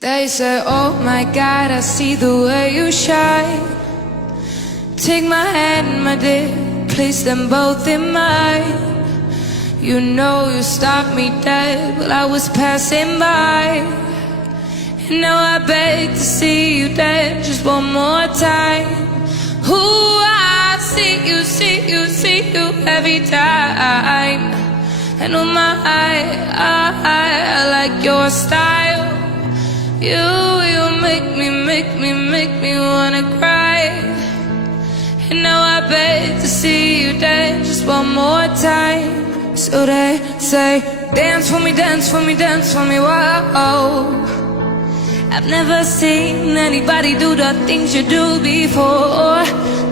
They say, oh my God, I see the way you shine. Take my hand, my dear, place them both in mine. You know you stopped me dead while I was passing by. And now I beg to see you dead just one more time. Ooh, I see you, see you, see you every time. And oh my, I like your style. You make me wanna cry. And now I beg to see you dead just one more time. So they say, dance for me, dance for me, dance for me, whoa. I've never seen anybody do the things you do before.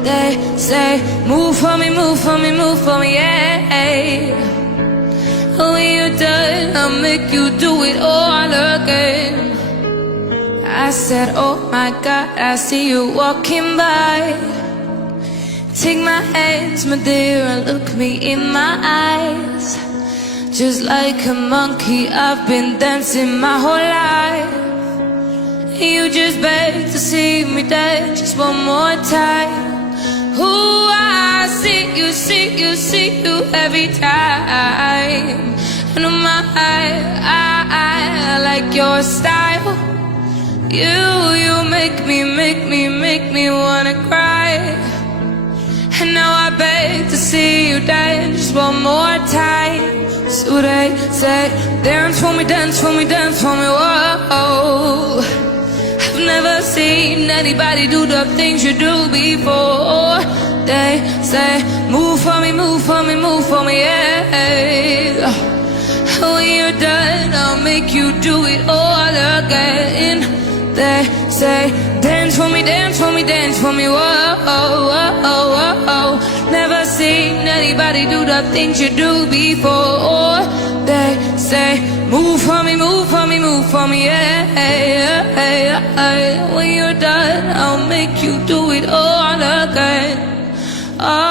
They say, move for me, move for me, move for me, yeah. When you're done, I'll make you do it all again. I said, oh my God, I see you walking by. Take my hands, my dear, and look me in my eyes. Just like a monkey, I've been dancing my whole life. You just beg to see me dead just one more time. Ooh, I see you, see you, see you every time. And oh my, I like your style. You make me wanna cry. And now I beg to see you dead just one more time. So they say, dance for me, dance for me, dance for me, whoa. I've never seen anybody do the things you do before. They say, move for me, move for me, move for me, yeah. When you're done, I'll make you do it all again. They say, dance for me, dance for me, dance for me, whoa. Never seen anybody do the things you do before. They say, move for me, move for me, move for me, yeah. When you're done, I'll make you do it all again. Oh.